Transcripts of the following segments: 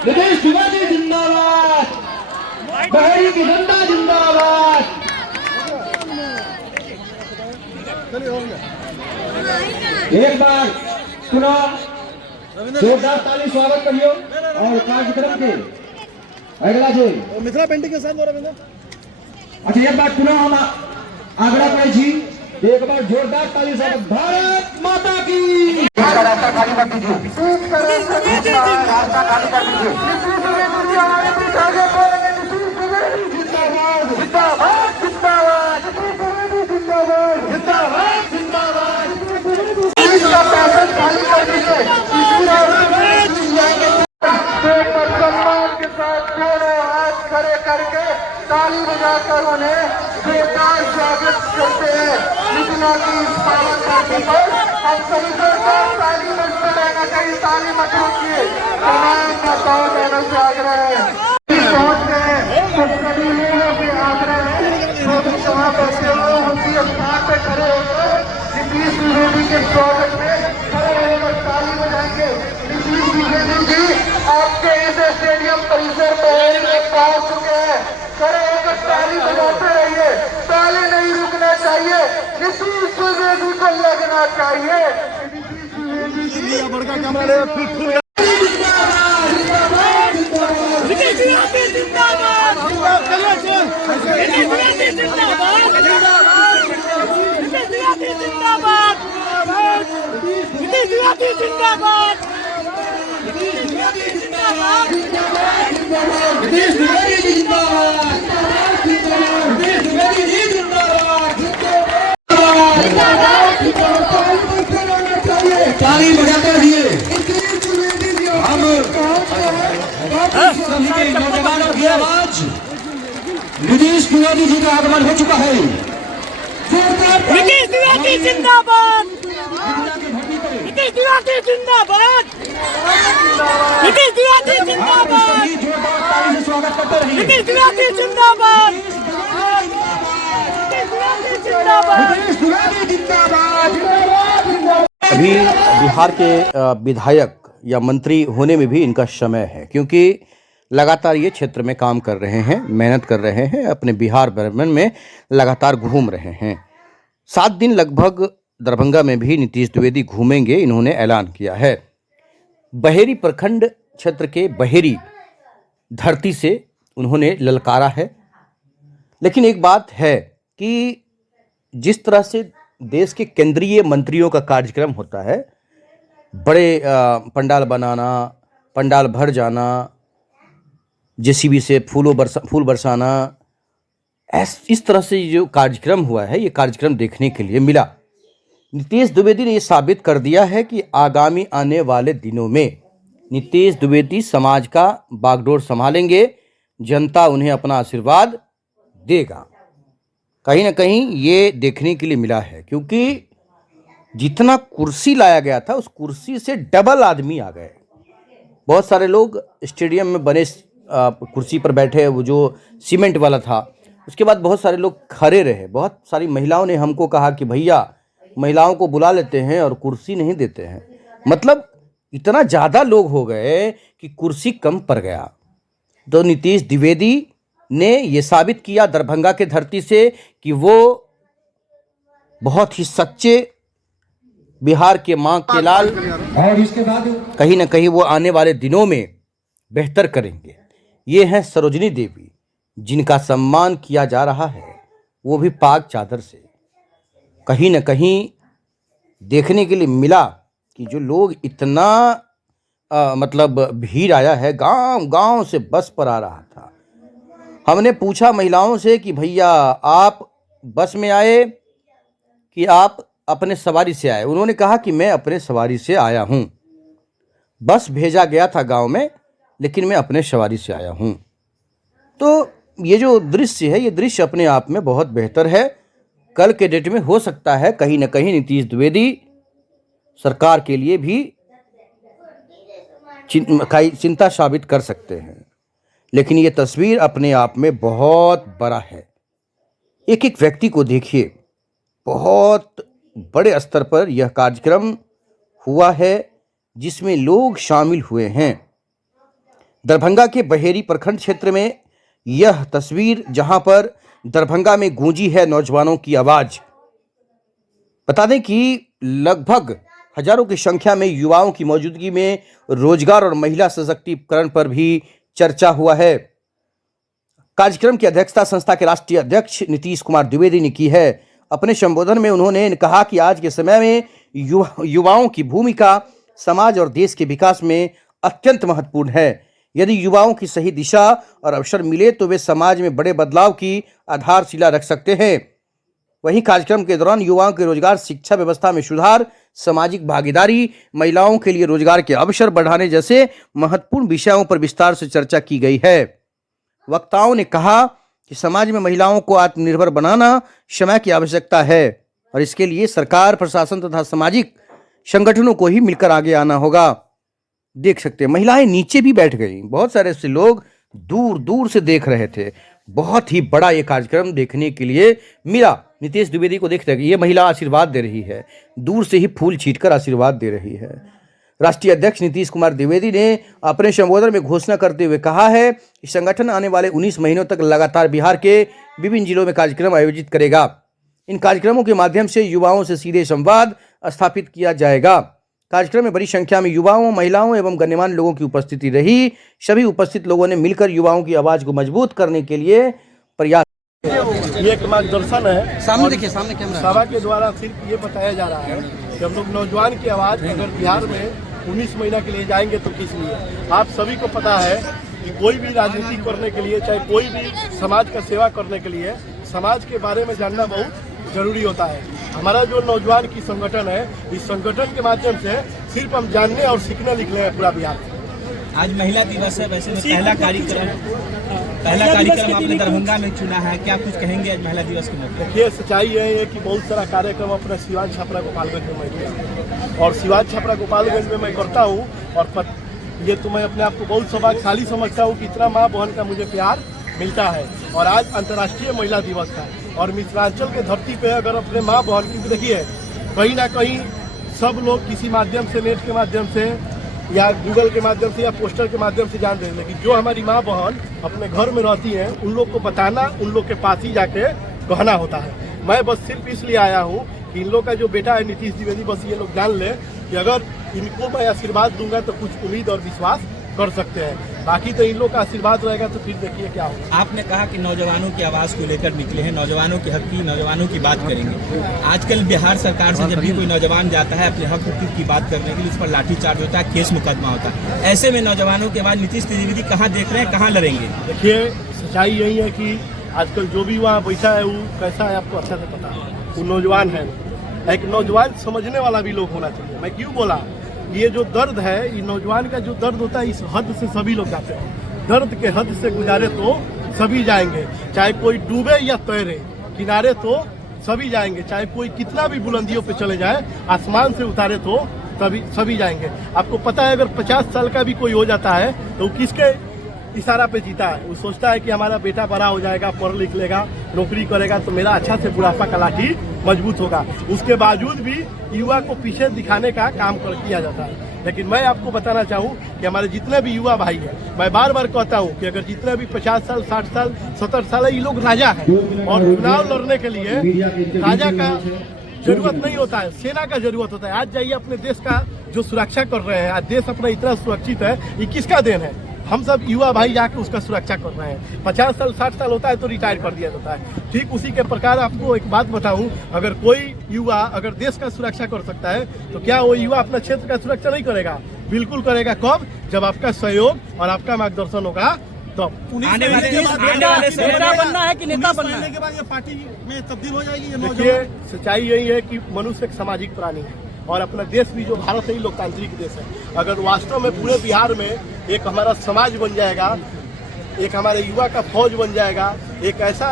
नीतीश तिवारी जिंदाबाद, बहेड़ी की जनता जिंदाबाद। एक बार पुनः जोरदार ताली स्वागत करियो और कार्यक्रम के अगला जो मिथिला पेंटिंग के साथ अच्छा एक बार पुनः हम आग्रह करें जी, एक बार जोरदार ताली स्वागत। भारत माता की। रास्ता खाली कर दीजिए, रास्ता खाली कर दीजिए। जिंदाबाद जिंदाबाद जिंदाबाद जिंदाबाद। खाली कर दीजिए। सम्मान के साथ दोनों हाथ खड़े करके ताली बजाकर उन्हें जोरदार स्वागत करते हैं। मिथिला की इस पावन धरती पर हम सभी को ताली बजते रहना चाहिए। ताली मत रोकिए। तमाम नेताओं बहनों से आग्रह है पहुंचते हैं तो सभी लोगों के आग्रह है जो भी वहाँ बैठे हो उसी स्थान पे खड़े होकर नीतीश द्विवेदी के स्वागत में खड़े होकर ताली बजाएंगे। नीतीश द्विवेदी जी आपके इस स्टेडियम परिसर में पहुंच चुके हैं। खड़े होकर ताली बजाते रहिए, ताली नहीं रुकना चाहिए। नीतीश द्विवेदी को लगना चाहिए। नीतीश द्विवेदी जी बड़का कैमरा ताली बजाते रहिए। हम सभी के नौजवानों की आवाज नीतीश तिवारी जी का आगमन हो चुका है। नीतीश तिवारी जिंदाबाद, नीतीश तिवारी जिंदाबाद, नीतीश तिवारी जिंदाबाद, स्वागत करते रहिए। नीतीश तिवारी जिंदाबाद, नीतीश तिवारी जिंदाबाद। अभी बिहार के विधायक या मंत्री होने में भी इनका समय है, क्योंकि लगातार ये क्षेत्र में काम कर रहे हैं, मेहनत कर रहे हैं, अपने बिहार भ्रमण में लगातार घूम रहे हैं। 7 दिन लगभग दरभंगा में भी नीतीश द्विवेदी घूमेंगे, इन्होंने ऐलान किया है। बहेड़ी प्रखंड क्षेत्र के बहेड़ी धरती से उन्होंने ललकारा है। लेकिन एक बात है कि जिस तरह से देश के केंद्रीय मंत्रियों का कार्यक्रम होता है, बड़े पंडाल बनाना, पंडाल भर जाना, जेसीबी से फूल बरसाना, इस तरह से जो कार्यक्रम हुआ है, ये कार्यक्रम देखने के लिए मिला। नीतीश द्विवेदी ने ये साबित कर दिया है कि आगामी आने वाले दिनों में नीतीश द्विवेदी समाज का बागडोर संभालेंगे, जनता उन्हें अपना आशीर्वाद देगा। कहीं ना कहीं ये देखने के लिए मिला है, क्योंकि जितना कुर्सी लाया गया था उस कुर्सी से डबल आदमी आ गए। बहुत सारे लोग स्टेडियम में बने कुर्सी पर बैठे, वो जो सीमेंट वाला था, उसके बाद बहुत सारे लोग खड़े रहे। बहुत सारी महिलाओं ने हमको कहा कि भैया महिलाओं को बुला लेते हैं और कुर्सी नहीं देते हैं। मतलब इतना ज़्यादा लोग हो गए कि कुर्सी कम पड़ गया। तो नीतीश द्विवेदी ने ये साबित किया दरभंगा के धरती से कि वो बहुत ही सच्चे बिहार के मां के लाल, और इसके बाद कहीं ना कहीं वो आने वाले दिनों में बेहतर करेंगे। ये हैं सरोजिनी देवी, जिनका सम्मान किया जा रहा है, वो भी पाक चादर से। कहीं ना कहीं देखने के लिए मिला कि जो लोग इतना मतलब भीड़ आया है, गांव गांव से बस पर आ रहा था। हमने पूछा महिलाओं से कि भैया आप बस में आए कि आप अपने सवारी से आए? उन्होंने कहा कि मैं अपने सवारी से आया हूं, बस भेजा गया था गांव में, लेकिन मैं अपने सवारी से आया हूं। तो ये जो दृश्य है, ये दृश्य अपने आप में बहुत बेहतर है। कल के डेट में हो सकता है कहीं ना कहीं नीतीश द्विवेदी सरकार के लिए भी चिंता साबित कर सकते हैं। लेकिन ये तस्वीर अपने आप में बहुत बड़ा है। एक एक व्यक्ति को देखिए, बहुत बड़े स्तर पर यह कार्यक्रम हुआ है जिसमें लोग शामिल हुए हैं। दरभंगा के बहेरी प्रखंड क्षेत्र में यह तस्वीर, जहां पर दरभंगा में गूंजी है नौजवानों की आवाज। बता दें कि लगभग हजारों की संख्या में युवाओं की मौजूदगी में रोजगार और महिला सशक्तिकरण पर भी चर्चा हुआ है। कार्यक्रम की अध्यक्षता संस्था के राष्ट्रीय अध्यक्ष नीतीश कुमार द्विवेदी ने की है। अपने संबोधन में उन्होंने कहा कि आज के समय में युवाओं की भूमिका समाज और देश के विकास में अत्यंत महत्वपूर्ण है। यदि युवाओं की सही दिशा और अवसर मिले तो वे समाज में बड़े बदलाव की आधारशिला रख सकते हैं। वहीं कार्यक्रम के दौरान युवाओं के रोजगार, शिक्षा व्यवस्था में सुधार, सामाजिक भागीदारी, महिलाओं के लिए रोजगार के अवसर बढ़ाने जैसे महत्वपूर्ण विषयों पर विस्तार से चर्चा की गई है। वक्ताओं ने कहा कि समाज में महिलाओं को आत्मनिर्भर बनाना समय की आवश्यकता है और इसके लिए सरकार, प्रशासन तथा सामाजिक संगठनों को ही मिलकर आगे आना होगा। देख सकते हैं महिलाएं नीचे भी बैठ गई, बहुत सारे ऐसे लोग दूर दूर से देख रहे थे। बहुत ही बड़ा ये कार्यक्रम देखने के लिए मिला। नीतीश द्विवेदी को देखते हैं, ये महिला आशीर्वाद दे रही है, दूर से ही फूल छींटकर आशीर्वाद दे रही है। राष्ट्रीय अध्यक्ष नीतीश कुमार द्विवेदी ने अपने संबोधन में घोषणा करते हुए कहा है कि संगठन आने वाले 19 महीनों तक लगातार बिहार के विभिन्न जिलों में कार्यक्रम आयोजित करेगा। इन कार्यक्रमों के माध्यम से युवाओं से सीधे संवाद स्थापित किया जाएगा। कार्यक्रम में बड़ी संख्या में युवाओं, महिलाओं एवं गण्यमान्य लोगों की उपस्थिति रही। सभी उपस्थित लोगों ने मिलकर युवाओं की आवाज को मजबूत करने के लिए प्रयास। ये एक मार्गदर्शन है। सामने देखिए, सामने कैमरा। सभा के द्वारा सिर्फ ये बताया जा रहा है कि हम लोग नौजवान की आवाज अगर बिहार में 19 महीना के लिए जाएंगे तो किस लिए। आप सभी को पता है कि कोई भी राजनीति करने के लिए, चाहे कोई भी समाज का सेवा करने के लिए, समाज के बारे में जानना बहुत जरूरी होता है। हमारा जो नौजवान की संगठन है, इस संगठन के माध्यम से सिर्फ हम जानने और सीखने निकले हैं पूरा बिहार। आज महिला दिवस है, वैसे में पहला कार्यक्रम आपने दरभंगा में चुना है, क्या कुछ कहेंगे आज महिला दिवस के मौके? देखिए, सच्चाई यही है कि बहुत सारा कार्यक्रम अपने सिवान छपरा गोपालगंज में मैं किया और सिवान छपरा गोपालगंज में मैं करता हूँ। और ये तो मैं अपने आप को बहुत सौभाग्यशाली समझता हूँ कि इतना माँ बहन का मुझे प्यार मिलता है। और आज अंतर्राष्ट्रीय महिला दिवस है और मिथिलांचल के धरती पे अगर अपने माँ बहन की, देखिए कहीं ना कहीं सब लोग किसी माध्यम से, नेट के माध्यम से या गूगल के माध्यम से या पोस्टर के माध्यम से जान रहे हैं, लेकिन जो हमारी माँ बहन अपने घर में रहती हैं उन लोग को बताना, उन लोग के पास ही जाके कहना होता है। मैं बस सिर्फ इसलिए आया हूँ कि इन लोग का जो बेटा है नीतीश द्विवेदी, बस ये लोग जान ले कि अगर इनको मैं आशीर्वाद दूंगा तो कुछ उम्मीद और विश्वास कर सकते हैं। बाकी तो इन लोग का आशीर्वाद रहेगा तो फिर देखिए क्या होगा। आपने कहा कि नौजवानों की आवाज को लेकर निकले हैं, नौजवानों के हक की, नौजवानों की बात करेंगे। आजकल बिहार सरकार से जब भी कोई नौजवान जाता है अपने हक की बात करने के लिए, उस पर लाठीचार्ज होता है, केस मुकदमा होता है। ऐसे में नौजवानों के बाद नीतीश द्विवेदी कहाँ देख रहे हैं, कहाँ लड़ेंगे? देखिए, सच्चाई यही है कि आजकल जो भी वहाँ बैठा है वो कैसा है आपको अच्छा से पता है। वो नौजवान है, एक नौजवान समझने वाला भी लोग होना चाहिए। मैं क्यों बोला, ये जो दर्द है, ये नौजवान का जो दर्द होता है, इस हद से सभी लोग जाते हैं। दर्द के हद से गुजारे तो सभी जाएंगे, चाहे कोई डूबे या तैरे, किनारे तो सभी जाएंगे। चाहे कोई कितना भी बुलंदियों पे चले जाए, आसमान से उतारे तो सभी जाएंगे। आपको पता है अगर 50 साल का भी कोई हो जाता है तो किसके इशारा पे जीता है? वो सोचता है कि हमारा बेटा बड़ा हो जाएगा, पढ़ लिख लेगा, नौकरी करेगा तो मेरा अच्छा से बुढ़ापा का लाठी मजबूत होगा। उसके बावजूद भी युवा को पीछे दिखाने का काम किया जाता है। लेकिन मैं आपको बताना चाहूँ कि हमारे जितने भी युवा भाई हैं, मैं बार बार कहता हूँ कि अगर जितने भी 50 साल, 60 साल, 70 साल है, ये लोग राजा हैं और चुनाव लड़ने के लिए राजा का जरूरत नहीं होता है, सेना का जरूरत होता है। आज जाइए अपने देश का जो सुरक्षा कर रहे हैं, आज देश अपना इतना सुरक्षित है, ये किसका देन है? हम सब युवा भाई जाके उसका सुरक्षा कर रहे हैं। 50 साल 60 साल होता है तो रिटायर कर दिया जाता है। ठीक उसी के प्रकार आपको एक बात बताऊं, अगर कोई युवा अगर देश का सुरक्षा कर सकता है तो क्या वो युवा अपना क्षेत्र का सुरक्षा नहीं करेगा? बिल्कुल करेगा। कब? जब आपका सहयोग और आपका मार्गदर्शन होगा तब। आने वाले नेता बनना है कि नेता बनना है? के बाद ये पार्टी में तब्दील हो जाएगी। देखिए, सच्चाई यही है कि मनुष्य एक सामाजिक प्राणी है और अपना देश भी जो भारत है लोकतांत्रिक देश है। अगर वास्तव में पूरे बिहार में एक हमारा समाज बन जाएगा, एक हमारे युवा का फौज बन जाएगा, एक ऐसा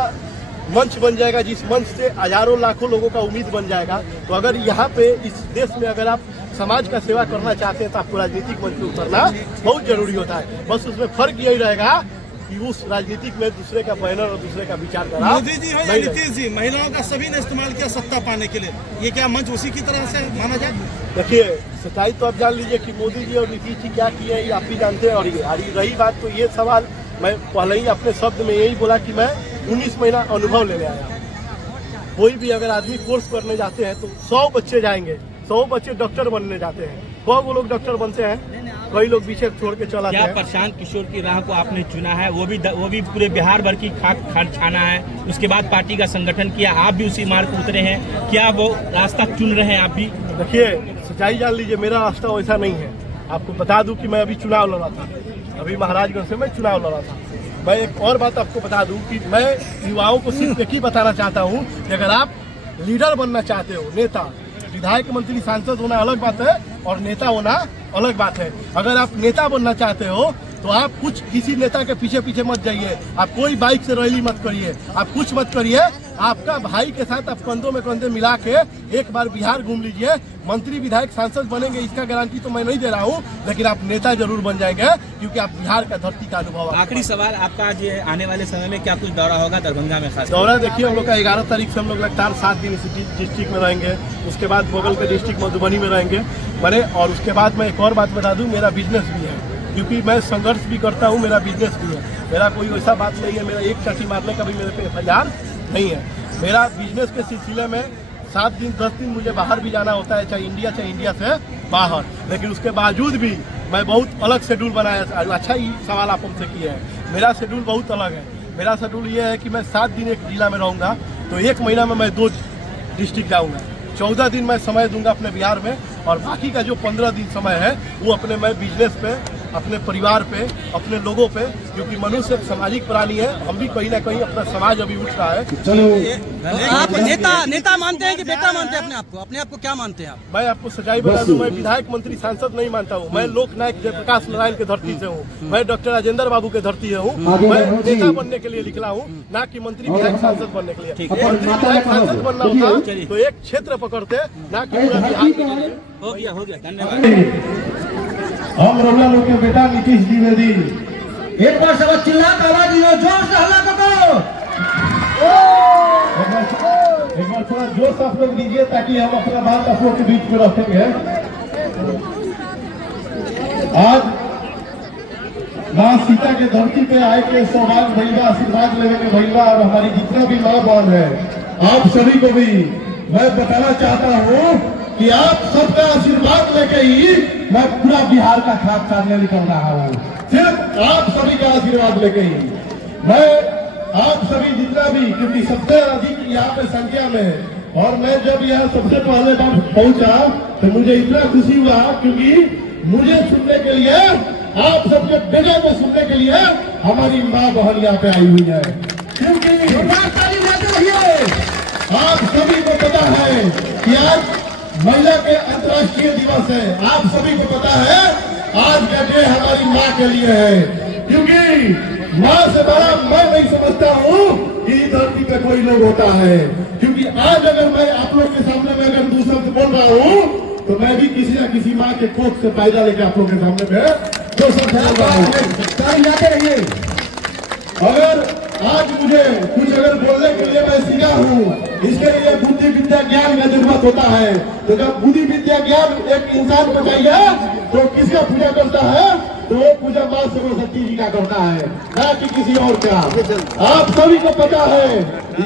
मंच बन जाएगा जिस मंच से हजारों लाखों लोगों का उम्मीद बन जाएगा, तो अगर यहाँ पे इस देश में अगर आप समाज का सेवा करना चाहते हैं तो आपको राजनीतिक मंच पर उतरना बहुत जरूरी होता है। बस उसमें फर्क यही रहेगा कि उस राजनीतिक में दूसरे का बैनर और दूसरे का विचार करा। मोदी जी हो या नीतीश जी, महिलाओं का सभी ने इस्तेमाल किया सत्ता पाने के लिए, ये क्या मंच उसी की तरह से माना जाए? देखिए, सच्चाई तो आप जान लीजिए कि मोदी जी और नीतीश जी क्या किए ये आप भी जानते हैं। और ये रही बात, तो ये सवाल मैं पहले ही अपने शब्द में यही बोला कि मैं 19 महीना अनुभव लेने आया। कोई भी अगर आदमी कोर्स करने जाते हैं तो 100 बच्चे जाएंगे, 100 बच्चे डॉक्टर बनने जाते हैं। वो लोग डॉक्टर बनते हैं, कई लोग पीछे छोड़ के चलाते क्या हैं। प्रशांत किशोर की राह को आपने चुना है? वो भी पूरे बिहार भर की खाक छाना है, उसके बाद पार्टी का संगठन किया, आप भी उसी मार्ग पर उतरे हैं, क्या वो रास्ता चुन रहे हैं आप भी? देखिए, सच्चाई जान लीजिए, मेरा रास्ता वैसा नहीं है। आपको बता दूं कि मैं अभी चुनाव लड़ा था, अभी महाराजगंज से मैं चुनाव लड़ा था। मैं एक और बात आपको बता दूं कि मैं युवाओं को सिर्फ एक ही बताना चाहता हूं कि अगर आप लीडर बनना चाहते हो, नेता, विधायक, मंत्री, सांसद होना अलग बात है और नेता होना अलग बात है। अगर आप नेता बनना चाहते हो तो आप किसी नेता के पीछे पीछे मत जाइए, आप कोई बाइक से रैली मत करिए, आप कुछ मत करिए। आपका भाई के साथ आप कंधों में कंधे मिला के एक बार बिहार घूम लीजिए। मंत्री, विधायक, सांसद बनेंगे इसका गारंटी तो मैं नहीं दे रहा हूँ, लेकिन आप नेता जरूर बन जाएंगे, क्योंकि आप बिहार का धरती का अनुभव। आखिरी सवाल आपका, आज आने वाले समय में क्या कुछ दौरा होगा दरभंगा में? खास दौरा देखिए, हम लोग का 11 तारीख से हम लोग लगातार 7 दिन इस डिस्ट्रिक्ट में रहेंगे, उसके बाद बगल के डिस्ट्रिक्ट मधुबनी में रहेंगे बने। और उसके बाद मैं एक और बात बता दूं, मेरा बिजनेस भी है, क्योंकि मैं संघर्ष भी करता हूं, मेरा बिजनेस भी है। मेरा कोई वैसा बात नहीं है, मेरा एक चाटी मारने का भी मेरे पे FIR नहीं है। मेरा बिजनेस के सिलसिले में 7 दिन 10 दिन मुझे बाहर भी जाना होता है, चाहे इंडिया से बाहर, लेकिन उसके बावजूद भी मैं बहुत अलग शेड्यूल बनाया। अच्छा ही सवाल आप हमसे किए हैं। मेरा शेड्यूल बहुत अलग है। मेरा शेड्यूल ये है कि मैं 7 दिन एक जिला में रहूँगा, तो 1 महीना में मैं 2 डिस्ट्रिक्ट जाऊँगा। 14 दिन मैं समय दूंगा अपने बिहार में, और बाकी का जो 15 दिन समय है वो अपने मैं बिजनेस पे, अपने परिवार पे, अपने लोगों पे, क्योंकि मनुष्य एक सामाजिक प्राणी है। हम भी कहीं ना कहीं अपना समाज अभी उठ रहा है। आप नेता मानते हैं कि बेटा मानते हैं अपने आप को क्या मानते हैं आप? मैं आपको सच्चाई बता दूं, मैं विधायक, मंत्री, सांसद नहीं मानता हूं। मैं लोक नायक जयप्रकाश नारायण के धरती से हूं, मैं डॉक्टर राजेंद्र बाबू के धरती से हूं। मैं नेता बनने के लिए निकला हूं, ना कि मंत्री, विधायक, सांसद बनने के लिए। मंत्री, विधायक, सांसद बनना होता तो एक क्षेत्र पकड़ते, ना कि पूरा बिहार। हो गया, धन्यवाद। हम रउआ लोग के बेटा नीतीश द्विवेदी, एक बार सब चिल्ला कर आवाज दियो, जोर से हल्ला करो। एक बार थोड़ा जोश आप लोग दीजिए ताकि हम अपना बात आप लोग के बीच में रखेंगे। आज माँ सीता के धरती पे आए के सौभाग्य भैया, आशीर्वाद लेने के भैया, और हमारी जितना भी माँ बहन है, आप सभी को भी मैं बताना चाहता हूँ कि आप सबका आशीर्वाद लेके ही मैं पूरा बिहार का खाक साधने निकल रहा हूँ। सिर्फ आप सभी का आशीर्वाद लेके ही मैं आप सभी जितना भी, क्योंकि सबसे अधिक यहाँ पे संख्या में, और मैं जब यहाँ सबसे पहले बार पहुंचा तो मुझे इतना खुशी हुआ, क्योंकि मुझे सुनने के लिए, आप सबके बेटे को सुनने के लिए हमारी माँ बहन यहाँ पे आई हुई है। क्योंकि आप सभी को पता है कि आज महिला के अंतर्राष्ट्रीय दिवस है। आप सभी को पता है आज का डे हमारी माँ के लिए है, क्योंकि माँ से बड़ा मैं नहीं समझता हूँ कि धरती पे कोई लोग होता है। क्योंकि आज अगर मैं आप लोग के सामने में अगर 2 शब्द बोल रहा हूँ तो मैं भी किसी न किसी माँ के कोख से पैदा लेके आप लोग के सामने में 2 शब्द बोल रहा हूँ। जाते रहिए। अगर आज मुझे कुछ अगर बोलने के लिए मैं सीधा हूँ, इसके लिए बुद्धि विद्या ज्ञान का जरूरत होता है। तो जब बुद्धि विद्या ज्ञान एक इंसान को चाहिए तो किसका पूजा करता है? तो वो पूजा माँ सरस्वती जी का करता है, ना कि किसी और का। आप सभी को पता है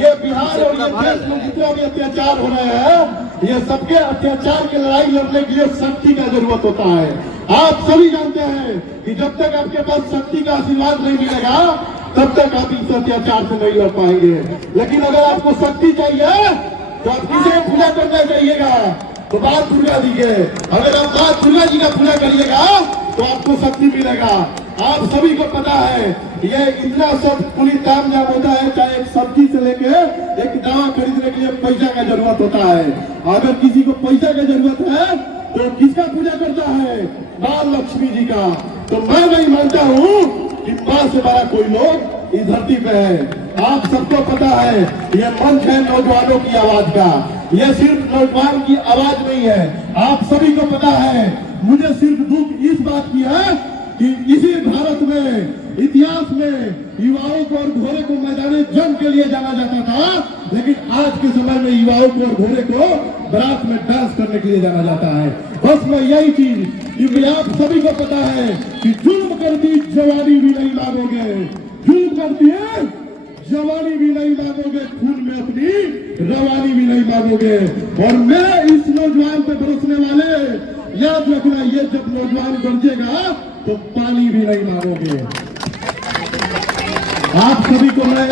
ये बिहार और ये देश में जितना भी अत्याचार हो रहे हैं, ये सबके अत्याचार की लड़ाई लड़ने के लिए शक्ति का जरूरत होता है। आप सभी जानते हैं कि जब तक आपके पास शक्ति का आशीर्वाद नहीं मिलेगा तब तक आप इस अत्याचार से नहीं लड़ पाएंगे। लेकिन अगर आपको शक्ति चाहिए तो आप किसे पूजा करना चाहिएगा? तो माँ दुर्गा जी के। अगर आप माँ दुर्गा जी का पूजा करिएगा तो आपको शक्ति मिलेगा। आप सभी को पता है ये इतना सब पूरी काम जाम होता है, चाहे एक सब्जी से लेके एक दवा खरीदने के लिए पैसा का जरूरत होता है। अगर किसी को पैसा का जरूरत है तो किसका पूजा करता है? माँ लक्ष्मी जी का। तो मैं नहीं मानता हूँ कि माँ से बड़ा कोई लोग इस धरती पे है। आप सबको पता है ये मंच है नौजवानों की आवाज का, ये सिर्फ नौजवान की आवाज नहीं है। आप सभी को पता है, मुझे सिर्फ दुख इस बात की है कि इसी भारत में इतिहास में युवाओं को और घोड़े को मैदान जंग के लिए जाना जाता था, लेकिन आज के समय में युवाओं को और घोड़े को बारात में डांस करने के लिए जाना जाता है। बस मैं यही चीज, क्योंकि आप सभी को पता है कि जुल्म करती जवानी भी नहीं मांगोगे, जुल्म करती है जवानी भी नहीं मांगोगे, खून में अपनी रवानी भी नहीं मांगोगे। और मैं इस नौजवान पे बरसने वाले, याद रखना, ये जब नौजवान गरजेगा तो पानी भी नहीं मांगोगे। आप सभी को मैं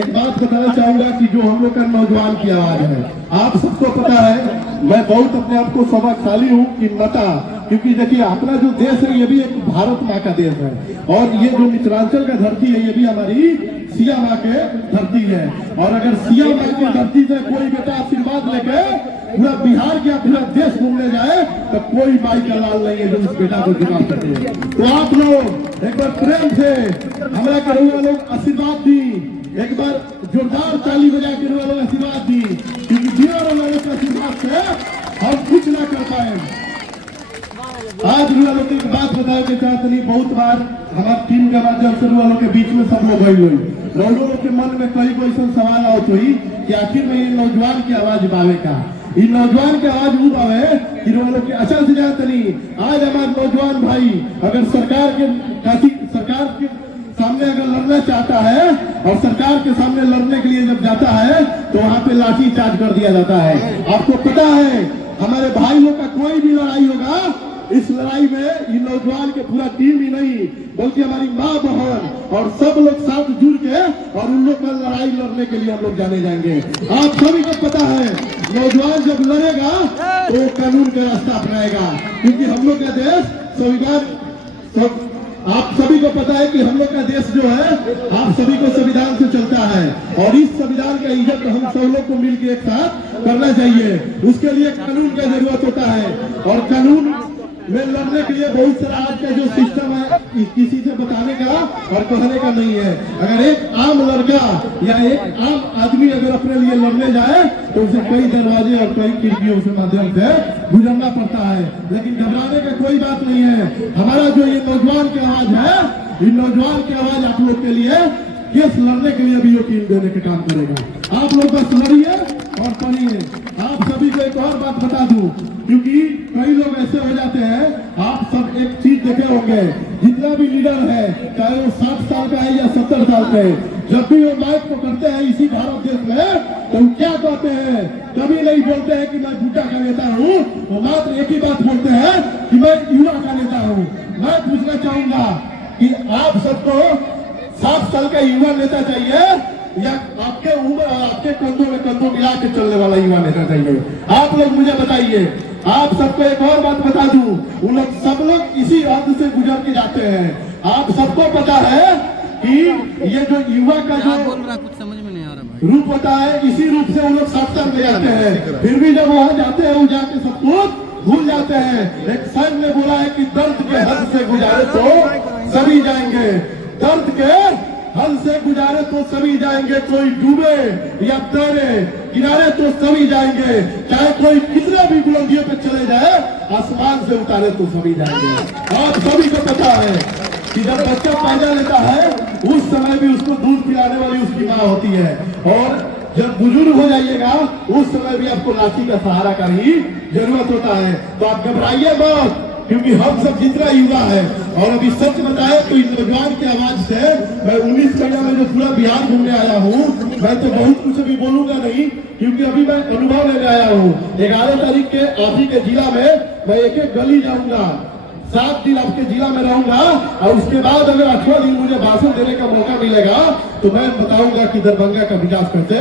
एक बात बताना चाहूंगा कि जो हम लोग का नौजवान की आवाज है, आप सबको पता है, मैं बहुत अपने आप को सौभाग्यशाली हूँ कि नता, क्योंकि देखिए अपना जो देश है ये भी एक भारत माँ का देश है, और ये जो मिथिलांचल का धरती है ये भी हमारी सिया माँ के धरती है। और अगर सिया माँ की धरती से कोई बेटा आशीर्वाद लेके पूरा बिहार या पूरा देश घूमने जाए तो कोई माई का लाल नहीं है जो उस बेटा को जुड़ा सके। तो आप लोग एक बार प्रेम से हमारा करुआ लोग आशीर्वाद दी, एक बार जोरदार ताली बजा के रुआ लोग आशीर्वाद दी, क्योंकि बिना वालों के आशीर्वाद से हम कुछ ना कर पाए। आज रुआ लोग एक बात बताया कि चाहते नहीं, बहुत बार हमारे टीम के माध्यम से रुआ लोग के बीच में सब लोग गई हुई, लोगों के मन में कई कोई सवाल आवत हुई कि आखिर में ये नौजवान की आवाज बावे का, ये नौजवान की आवाज वो बावे कि लोग के अच्छा से जानते नहीं। आज हमारे नौजवान भाई अगर सरकार के सामने अगर लड़ना चाहता है और सरकार के सामने लड़ने के लिए जब जाता है तो वहाँ पे लाठी चार्ज कर दिया जाता है। आपको पता है हमारे भाई लोग का कोई भी लड़ाई होगा, इस लड़ाई में ये नौजवान के पूरा टीम ही नहीं बल्कि हमारी माँ बहन और सब लोग साथ जुड़ के और उन लोग का लड़ाई लड़ने के लिए हम लोग जाने जाएंगे। आप सभी को पता है नौजवान जब लड़ेगा तो कानून का रास्ता अपनाएगा, क्योंकि हम लोग का देश संविधान, आप सभी को पता है कि हम लोग का देश जो है आप सभी को संविधान से चलता है, और इस संविधान का इज्जत हम सब लोग को मिलकर एक साथ करना चाहिए। उसके लिए कानून का जरूरत होता है, और कानून में लड़ने के लिए बहुत सारा आज का जो सिस्टम है किसी से बताने का और कहने का नहीं है। अगर एक आम लड़का या एक आम आदमी अगर अपने लिए लड़ने जाए तो उसे कई दरवाजे और कई खिड़कियों के माध्यम से गुजरना पड़ता है, लेकिन घबराने का कोई बात नहीं है। हमारा जो ये नौजवान की आवाज है, ये नौजवान की आवाज आप लोग के लिए केस लड़ने के लिए भी यकीन देने का काम करेगा। आप लोग बस लड़िए और पढ़िए। आप सभी को एक और बात बता दूं, क्योंकि कई लोग ऐसे हो जाते हैं, आप सब एक चीज देखे होंगे, जितना भी लीडर है चाहे वो 60 साल का है या 70 साल का है, जब भी वो माइक को करते हैं इसी भारत देश में तो क्या कहते हैं, कभी नहीं बोलते हैं कि मैं बूटा का नेता हूँ, वो मात्र एक ही बात बोलते हैं कि मैं युवा का नेता हूँ। मैं पूछना चाहूंगा कि आप सबको 60 साल का युवा नेता चाहिए या आपके उम्र और आपके कंधों में कंधों मिला के चलने वाला युवा नेता चाहिए? आप लोग मुझे बताइए। आप सबको एक और बात बता दूं, उन लोग सब लोग इसी हद से गुजर के जाते हैं। आप सबको पता है कि ये जो युवा का जो कुछ समझ में नहीं आ रहा रूप होता है, इसी रूप से उन लोग 60 साल में जाते हैं, फिर भी जब वहां जाते हैं वो जाके सब कुछ भूल जाते हैं। एक शायर ने बोला है कि दर्द के हद से गुजारे तो सभी जाएंगे, दर्द के हद से गुजारे तो सभी जाएंगे, कोई डूबे या तैरे किनारे तो सभी जाएंगे, चाहे कोई कितने भी बुलंदियों पे चले जाए, आसमान से उतारे तो सभी जाएंगे। आप सभी को पता है कि जब बच्चा पैदा लेता है उस समय भी उसको दूध पिलाने वाली उसकी माँ होती है, और जब बुजुर्ग हो जाइएगा उस समय भी आपको लाठी का सहारा का ही जरूरत होता है। तो आप घबराइए मत, क्योंकि हम सब जितना युवा है, और अभी सच बताए तो इस नौजवान की आवाज से मैं 19 महीना में जो पूरा बिहार घूमने आया हूँ, मैं तो बहुत कुछ अभी बोलूंगा नहीं, क्योंकि अभी मैं अनुभव लेने आया हूँ। 11 तारीख के आप ही के जिला में मैं एक एक गली जाऊंगा, 7 दिन आपके जिला में रहूंगा, और उसके बाद अगर 8वां दिन मुझे भाषण देने का मौका मिलेगा तो मैं बताऊंगा कि दरभंगा का विकास कैसे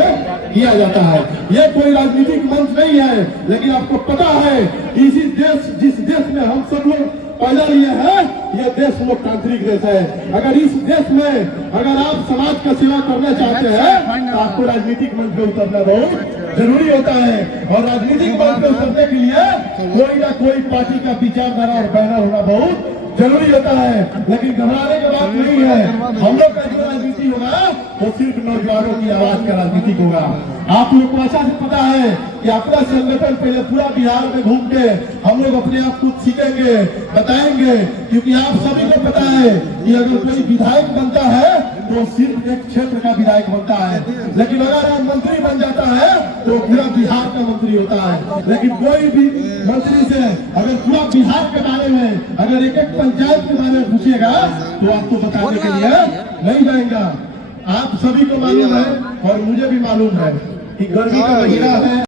किया जाता है। ये कोई राजनीतिक मंच नहीं है, लेकिन आपको पता है कि जिस देश में हम सब लोग पैदा लिए हैं, ये देश लोकतांत्रिक देश है। अगर इस देश में अगर आप समाज का सेवा करना चाहते हैं तो आपको राजनीतिक मंच पे उतरना बहुत जरूरी होता है, और राजनीतिक मंच पे उतरने के लिए कोई ना कोई पार्टी का विचारधारा और बैनर होना बहुत जरूरी होता है। लेकिन घबराने की बात नहीं है, हम लोग का जो राजनीति होगा वो सिर्फ नौजवानों की आवाज का राजनीतिक होगा। आप लोग को अच्छा से पता है कि अपना संगठन पहले पूरा बिहार में घूम के हम लोग अपने आप को सीखेंगे, बताएंगे, क्योंकि आप सभी को पता है कि अगर कोई विधायक बनता है तो सिर्फ एक क्षेत्र का विधायक बनता है, लेकिन अगर आप मंत्री बन जाता है तो पूरा बिहार का मंत्री होता है। लेकिन कोई भी मंत्री से अगर पूरा बिहार के बारे में, अगर एक एक पंचायत के बारे में पूछेगा तो आपको बताने के लिए नहीं जाएगा। आप सभी को मालूम है और मुझे भी मालूम है कि गर्मी का महीना है।